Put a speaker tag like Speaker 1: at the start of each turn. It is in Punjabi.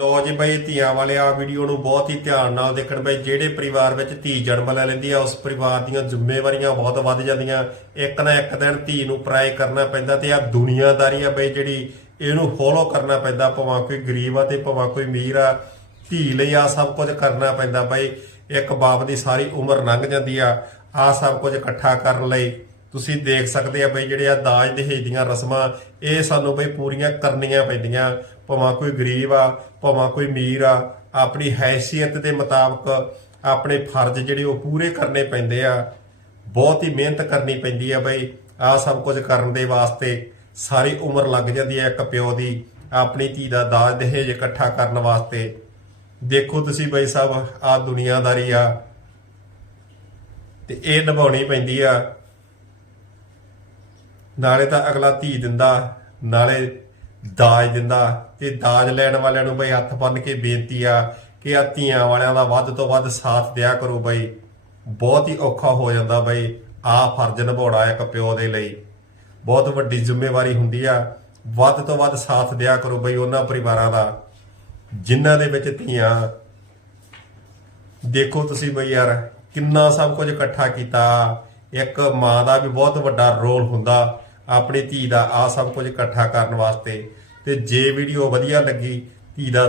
Speaker 1: ਲੋ ਜੀ ਬਈ ਧੀਆਂ ਵਾਲੇ ਆ ਵੀਡੀਓ ਨੂੰ ਬਹੁਤ ਹੀ ਧਿਆਨ ਨਾਲ ਦੇਖਣ ਬਈ ਜਿਹੜੇ ਪਰਿਵਾਰ ਵਿੱਚ ਧੀ ਜਨਮ ਲੈ ਲੈਂਦੀ ਆ, ਉਸ ਪਰਿਵਾਰ ਦੀਆਂ ਜ਼ਿੰਮੇਵਾਰੀਆਂ ਬਹੁਤ ਵੱਧ ਜਾਂਦੀਆਂ। ਇੱਕ ਨਾ ਇੱਕ ਦਿਨ ਧੀ ਨੂੰ ਪਰਾਏ ਕਰਨਾ ਪੈਂਦਾ ਤੇ ਆ ਦੁਨੀਆਦਾਰੀ ਆ ਬਈ ਜਿਹੜੀ ਇਹਨੂੰ ਫੋਲੋ ਕਰਨਾ ਪੈਂਦਾ, ਭਾਵੇਂ ਕੋਈ ਗਰੀਬ ਆ ਤੇ ਭਾਵੇਂ ਕੋਈ ਅਮੀਰ ਆ। ਧੀ ਲਈ ਆ ਸਭ ਕੁਝ ਕਰਨਾ ਪੈਂਦਾ ਬਈ। ਇੱਕ ਬਾਪ ਦੀ ਸਾਰੀ ਉਮਰ ਲੰਘ ਜਾਂਦੀ ਆ ਆ ਸਭ ਕੁਝ ਇਕੱਠਾ ਕਰਨ ਲਈ। ਤੁਸੀਂ ਦੇਖ ਸਕਦੇ ਆ ਬਈ ਜਿਹੜੇ ਆ ਦਾਜ ਦਹੇਜ ਦੀਆਂ ਰਸਮਾਂ, ਇਹ ਸਾਨੂੰ ਬਈ ਪੂਰੀਆਂ ਕਰਨੀਆਂ ਪੈਂਦੀਆਂ। ਭਾਵੇਂ ਕੋਈ ਗਰੀਬ ਆ, ਭਾਵੇਂ ਕੋਈ ਅਮੀਰ ਆ, ਆਪਣੀ ਹੈਸੀਅਤ ਦੇ ਮੁਤਾਬਕ ਆਪਣੇ ਫਰਜ਼ ਜਿਹੜੇ ਉਹ ਪੂਰੇ ਕਰਨੇ ਪੈਂਦੇ ਆ। ਬਹੁਤ ਹੀ ਮਿਹਨਤ ਕਰਨੀ ਪੈਂਦੀ ਆ ਬਈ। ਆ ਸਭ ਕੁਝ ਕਰਨ ਦੇ ਵਾਸਤੇ ਸਾਰੀ ਉਮਰ ਲੱਗ ਜਾਂਦੀ ਹੈ ਇੱਕ ਪਿਓ ਦੀ, ਆਪਣੀ ਧੀ ਦਾ ਦਾਜ ਦਹੇਜ ਇਕੱਠਾ ਕਰਨ ਵਾਸਤੇ। ਦੇਖੋ ਤੁਸੀਂ ਬਈ ਸਭ ਆ ਦੁਨੀਆਦਾਰੀ ਆ। ਤੇ ਇਹ ਨਿਭਾਉਣੀ ਪੈਂਦੀ ਆ। ਨਾਲੇ ਤਾਂ ਅਗਲਾ ਧੀ ਦਿੰਦਾ, ਨਾਲੇ ਦਾਜ ਦਿੰਦਾ। ਤੇ ਦਾਜ ਲੈਣ ਵਾਲਿਆਂ ਨੂੰ ਬਈ ਹੱਥ ਬੰਨ ਕੇ ਬੇਨਤੀ ਆ ਕਿ ਆ ਧੀਆਂ ਵਾਲਿਆਂ ਦਾ ਵੱਧ ਤੋਂ ਵੱਧ ਸਾਥ ਦਿਆ ਕਰੋ ਬਈ। ਬਹੁਤ ਹੀ ਔਖਾ ਹੋ ਜਾਂਦਾ ਬਈ ਆ ਫਰਜ਼ ਨਿਭਾਉਣਾ ਇੱਕ ਪਿਓ ਦੇ ਲਈ। ਬਹੁਤ ਵੱਡੀ ਜ਼ਿੰਮੇਵਾਰੀ ਹੁੰਦੀ ਆ। ਵੱਧ ਤੋਂ ਵੱਧ ਸਾਥ ਦਿਆ ਕਰੋ ਬਈ ਉਹਨਾਂ ਪਰਿਵਾਰਾਂ ਦਾ। ਜਿਨ੍ਹਾਂ ਦੇ ਵਿੱਚ ਧੀਆਂ। ਦੇਖੋ ਤੁਸੀਂ ਬਈ ਯਾਰ, ਕਿੰਨਾ ਸਭ ਕੁਝ ਇਕੱਠਾ ਕੀਤਾ। ਇੱਕ ਮਾਂ ਦਾ ਵੀ ਬਹੁਤ ਵੱਡਾ ਰੋਲ ਹੁੰਦਾ। ਆਪਣੀ ਧੀ ਦਾ ਆ ਸਭ ਕੁਝ ਇਕੱਠਾ ਕਰਨ ਵਾਸਤੇ। ਤੇ ਜੇ ਵੀਡੀਓ ਵਧੀਆ ਲੱਗੀ, ਧੀ ਦਾ